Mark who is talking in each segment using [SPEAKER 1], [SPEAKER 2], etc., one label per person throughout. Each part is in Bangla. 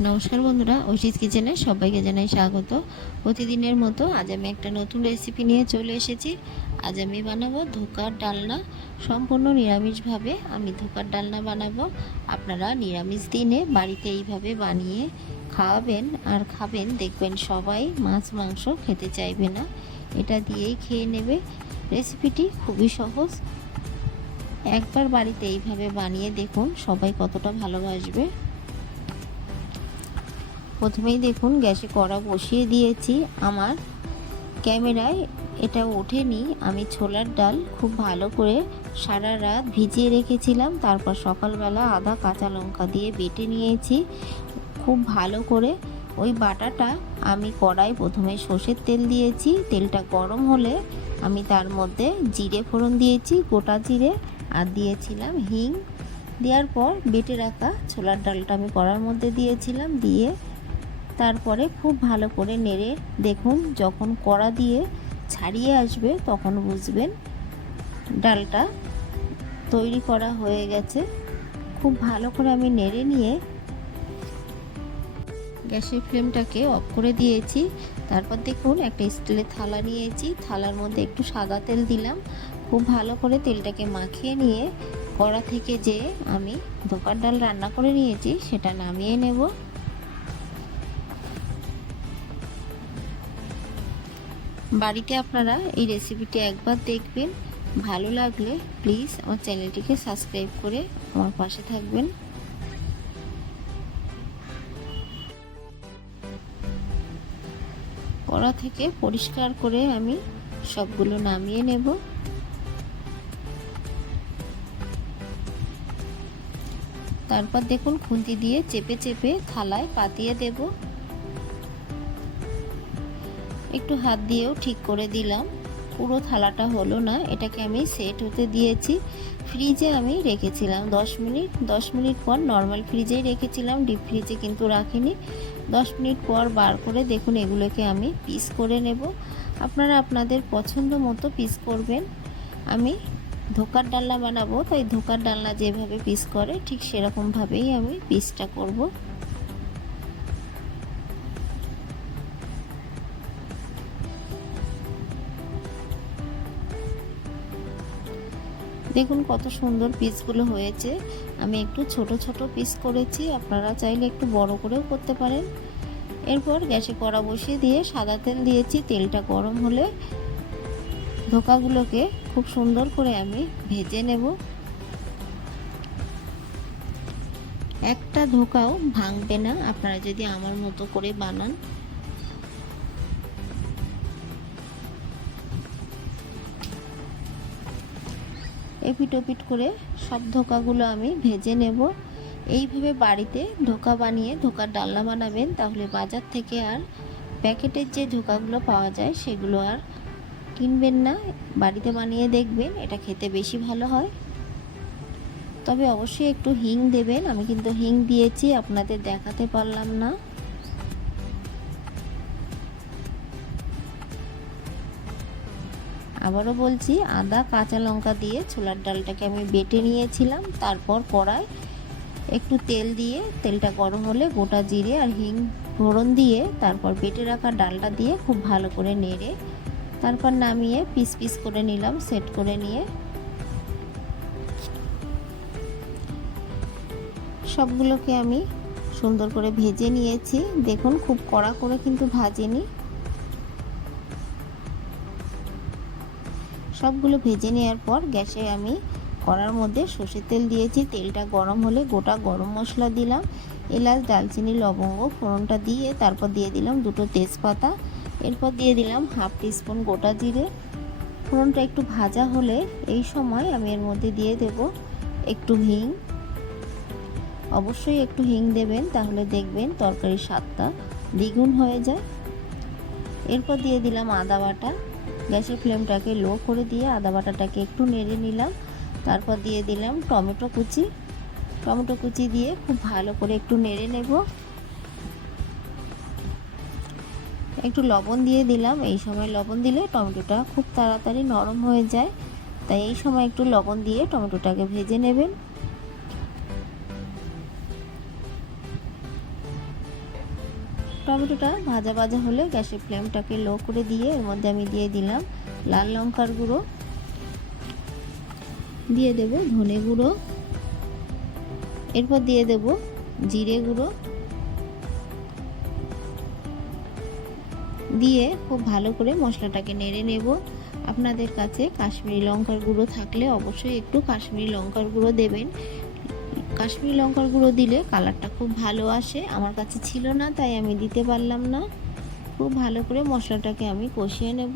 [SPEAKER 1] নমস্কার বন্ধুরা ঐশিস কিচেনে সবাইকে জানাই স্বাগত। প্রতিদিনের মতো আজ আমি একটা নতুন রেসিপি নিয়ে চলে এসেছি। আজ আমি বানাবো ধোকার ডালনা। সম্পূর্ণ নিরামিষভাবে আমি ধোকার ডালনা বানাবো। আপনারা নিরামিষ দিনে বাড়িতে এইভাবে বানিয়ে খাওয়াবেন আর খাবেন, দেখবেন সবাই মাছ, মাংস খেতে চাইবে না। এটা দিয়েই খেয়ে নেবে। রেসিপিটি খুবই সহজ। একবার বাড়িতে এইভাবে বানিয়ে দেখুন, সবাই কতটা ভালোবাসবে। প্রথমেই দেখুন গ্যাসে কড়া বসিয়ে দিয়েছি। আমার ক্যামেরায় এটা ওঠেনি। আমি ছোলার ডাল খুব ভালো করে সারা রাত ভিজিয়ে রেখেছিলাম। তারপর সকালবেলা আদা, কাঁচা লঙ্কা দিয়ে বেটে নিয়েছি। খুব ভালো করে ওই বাটাটা আমি কড়াই প্রথমে সর্ষের তেল দিয়েছি। তেলটা গরম হলে আমি তার মধ্যে জিরে ফোড়ন দিয়েছি, গোটা জিরে, আর দিয়েছিলাম হিং। দেওয়ার পর বেটে রাখা ছোলার ডালটা আমি কড়ার মধ্যে দিয়েছিলাম। দিয়ে তারপরে খুব ভালো করে নেড়ে দেখুন, যখন কড়া দিয়ে ছাড়িয়ে আসবে তখন বুঝবেন ডালটা তৈরি করা হয়ে গেছে। খুব ভালো করে আমি নেড়ে নিয়ে গ্যাসের ফ্লেমটাকে অফ করে দিয়েছি। তারপর দেখুন, একটা স্টিলের থালা নিয়েছি। থালার মধ্যে একটু সাদা তেল দিলাম। খুব ভালো করে তেলটাকে মাখিয়ে নিয়ে কড়া থেকে যে আমি ধোকার ডাল রান্না করে নিয়েছি সেটা নামিয়ে নেব। বাড়িতে আপনারা এই রেসিপিটি একবার দেখবেন, ভালো লাগলে প্লিজ আমার চ্যানেলটিকে সাবস্ক্রাইব করে আমার পাশে থাকবেন। কড়া থেকে পরিষ্কার করে আমি সবগুলো নামিয়ে নেব। তারপর দেখুন খুন্তি দিয়ে চেপে চেপে থালায় পাতিয়ে দেবো। একটু হাত দিয়েও ঠিক করে দিলাম। পুরো থালাটা হলো না, এটাকে আমি সেট হতে দিয়েছি। ফ্রিজে আমি রেখেছিলাম 10 মিনিট। 10 মিনিট পর নর্মাল ফ্রিজেই রেখেছিলাম ডিপ ফ্রিজে কিন্তু রাখিনি। 10 মিনিট পর বার করে দেখুন এগুলোকে আমি পিস করে নেব। আপনারা আপনাদের পছন্দ মতো পিস করবেন। আমি ধোকার ডালনা বানাবো, তাই ধোকার ডালনা যেভাবে পিস করে, ঠিক সেরকমভাবেই আমি পিসটা করব। দেখুন কত সুন্দর পিসগুলো হয়েছে। আমি একটু ছোট ছোট পিস করেছি, আপনারা চাইলে একটু বড় করেও করতে পারেন। এরপর গ্যাসে কড়া বসিয়ে দিয়ে সাদা তেল দিয়েছি, তেলটা গরম হলে ধোকাগুলোকে খুব সুন্দর করে আমি ভেজে নেব। একটা ধোকাও ভাঙবে না, আপনারা যদি আমার মতো করে বানান। এপিট ওপিট করে সব ধোকাগুলো আমি ভেজে নেব। এইভাবে বাড়িতে ধোকা বানিয়ে ধোকার ডালনা বানাবেন, তাহলে বাজার থেকে আর প্যাকেটের যে ধোকাগুলো পাওয়া যায় সেগুলো আর কিনবেন না। বাড়িতে বানিয়ে দেখবেন, এটা খেতে বেশি ভালো হয়। তবে অবশ্যই একটু হিং দেবেন, আমি কিন্তু হিং দিয়েছি, আপনাদের দেখাতে পারলাম না। আবারও বলছি, আদা, কাঁচা লঙ্কা দিয়ে ছোলার ডালটাকে আমি বেটে নিয়েছিলাম, তারপর কড়ায় একটু তেল দিয়ে, তেলটা গরম হলে গোটা জিরে আর হিং ফোড়ন দিয়ে, তারপর বেটে রাখা ডালটা দিয়ে খুব ভালো করে নেড়ে, তারপর নামিয়ে পিস পিস করে নিলাম, সেট করে নিয়ে। সবগুলোকে আমি সুন্দর করে ভেজে নিয়েছি। দেখুন, খুব কড়া করে কিন্তু ভাজেনি। সবগুলো ভেজে নেওয়ার পর গ্যাসে আমি কড়ার মধ্যে সর্ষের তেল দিয়েছি। তেলটা গরম হলে গোটা গরম মশলা দিলাম। এলাচ দালচিনি লবঙ্গ, ফোড়নটা দিয়ে তারপর দিয়ে দিলাম দুটো তেজপাতা। এরপর দিয়ে দিলাম হাফ টিস্পুন গোটা জিরে। ফোড়নটা একটু ভাজা হলে এই সময় আমি এর মধ্যে দিয়ে দেব একটু হিং। অবশ্যই একটু হিং দেবেন, তাহলে দেখবেন তরকারির স্বাদটা দ্বিগুণ হয়ে যায়। এরপর দিয়ে দিলাম আদা বাটা। গ্যাসের ফ্লেমটাকে লো করে দিয়ে আদা বাটাটাকে একটু নেড়ে নিলাম। তারপর দিয়ে দিলাম টমেটো কুচি। টমেটো কুচি দিয়ে খুব ভালো করে একটু নেড়ে নেব। একটু লবণ দিয়ে দিলাম। এই সময় লবণ দিলে টমেটোটা খুব তাড়াতাড়ি নরম হয়ে যায়। তাই এই সময় একটু লবণ দিয়ে টমেটোটাকে ভেজে নেবেন। টমেটোটা ভাজা ভাজা হলে গ্যাসের ফ্লেমটাকে লো করে দিয়ে এর মধ্যে আমি দিয়ে দিলাম লাল লঙ্কার গুঁড়ো। দিয়ে দেব ধনে গুঁড়ো। এরপর দিয়ে দেব জিরে গুঁড়ো। দিয়ে খুব ভালো করে মশলাটাকে নেড়ে নেব। আপনাদের কাছে কাশ্মীরি লঙ্কার গুঁড়ো থাকলে অবশ্যই একটু কাশ্মীরি লঙ্কার গুঁড়ো দেবেন। কাশ্মীরি লঙ্কার গুঁড়ো দিলে কালারটা খুব ভালো আসে। আমার কাছে ছিল না, তাই আমি দিতে পারলাম না। খুব ভালো করে মশলাটাকে আমি কষিয়ে নেব।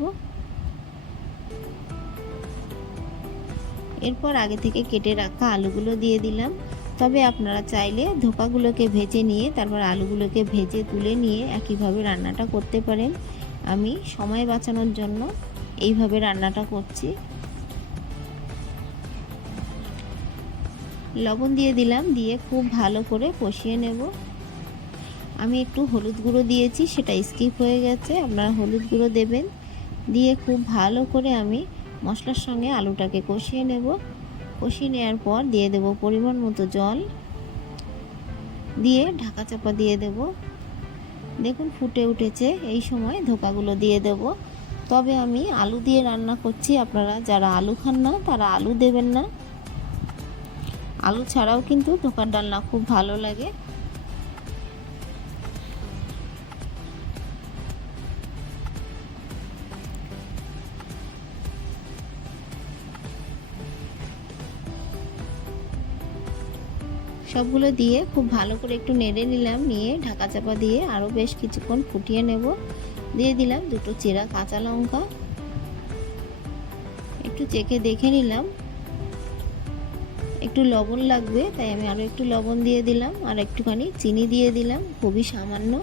[SPEAKER 1] এরপর আগে থেকে কেটে রাখা আলুগুলো দিয়ে দিলাম। তবে আপনারা চাইলে ধোকাগুলোকে ভেজে নিয়ে, তারপর আলুগুলোকে ভেজে তুলে নিয়ে একইভাবে রান্নাটা করতে পারেন। আমি সময় বাঁচানোর জন্য এইভাবে রান্নাটা করছি। লবণ দিয়ে দিলাম, দিয়ে খুব ভালো করে কষিয়ে নেব। আমি একটু হলুদ গুঁড়ো দিয়েছি, সেটা স্কিপ হয়ে গেছে, আপনারা হলুদ গুঁড়ো দেবেন। দিয়ে খুব ভালো করে আমি মশলার সঙ্গে আলুটাকে কষিয়ে নেব। কষিয়ে নেওয়ার পর দিয়ে দেব পরিমাণ মতো জল। দিয়ে ঢাকা চাপা দিয়ে দেব। দেখুন ফুটে উঠেছে, এই সময় ধোকাগুলো দিয়ে দেব। তবে আমি আলু দিয়ে রান্না করছি, আপনারা যারা আলু খান না, তারা আলু দেবেন না। আলু ছাড়াও কিন্তু ধোকার ডালনা খুব ভালো লাগে। সবগুলো দিয়ে খুব ভালো করে একটু নেড়ে নিলাম, নিয়ে ঢাকা চাপা দিয়ে আরও বেশ কিছুক্ষণ ফুটিয়ে নেব। দিয়ে দিলাম দুটো চেরা কাঁচা লঙ্কা। একটু চেখে দেখে নিলাম। একটু লবণ লাগবে, তাই আমি আরও একটু লবণ দিয়ে দিলাম, আর একটুখানি চিনি দিয়ে দিলাম, খুবই সামান্য।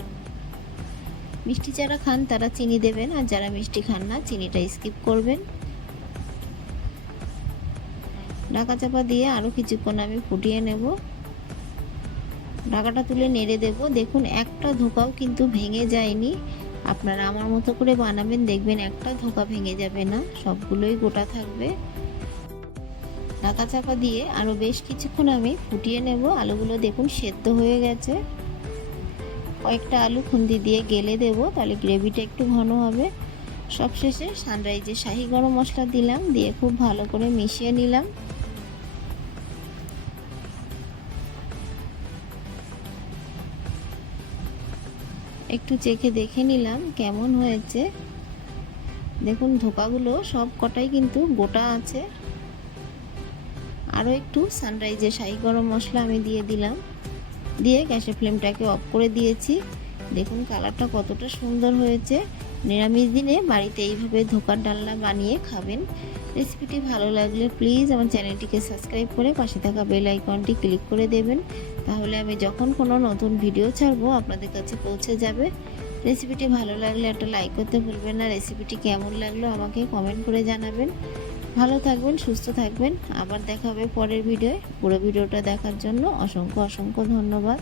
[SPEAKER 1] মিষ্টি যারা খান তারা চিনি দেবেন, আর যারা মিষ্টি খান না, চিনিটা স্কিপ করবেন। ঢাকা চাপা দিয়ে আরও কিছুক্ষণ আমি ফুটিয়ে নেব। ঢাকাটা তুলে নেড়ে দেব। দেখুন, একটা ধোকাও কিন্তু ভেঙে যায়নি। আপনারা আমার মতো করে বানাবেন, দেখবেন একটা ধোকা ভেঙে যাবে না, সবগুলোই গোটা থাকবে। ঢাকা চাপা দিয়ে আরও বেশ কিছুক্ষণ আমি ফুটিয়ে নেব। আলুগুলো দেখুন সেদ্ধ হয়ে গেছে। কয়েকটা আলু খুন্দি দিয়ে গেলে দেব, তাহলে গ্রেভিটা একটু ঘন হবে। সবশেষে সানরাইজে শাহি গরম মশলা দিলাম, দিয়ে খুব ভালো করে মিশিয়ে নিলাম। একটু চেখে দেখে নিলাম কেমন হয়েছে। দেখুন ধোকাগুলো সব কটাই কিন্তু গোটা আছে। আরও একটু সানরাইজের শাহি গরম মশলা আমি দিয়ে দিলাম। দিয়ে গ্যাসের ফ্লেমটাকে অফ করে দিয়েছি। দেখুন কালারটা কতটা সুন্দর হয়েছে। নিরামিষ দিনে বাড়িতে এইভাবে ধোকার ডালনা বানিয়ে খাবেন। রেসিপিটি ভালো লাগলে প্লিজ আমার চ্যানেলটিকে সাবস্ক্রাইব করে পাশে থাকা বেল আইকনটি ক্লিক করে দেবেন। তাহলে আমি যখন কোনো নতুন ভিডিও ছাড়বো আপনাদের কাছে পৌঁছে যাবে। রেসিপিটি ভালো লাগলে একটা লাইক করতে ভুলবেন না। রেসিপিটি কেমন লাগল আমাকে কমেন্ট করে জানাবেন। ভালো থাকবেন, সুস্থ থাকবেন। আবার দেখা হবে পরের ভিডিওয়। পুরো ভিডিওটা দেখার জন্য অসংখ্য অসংখ্য ধন্যবাদ।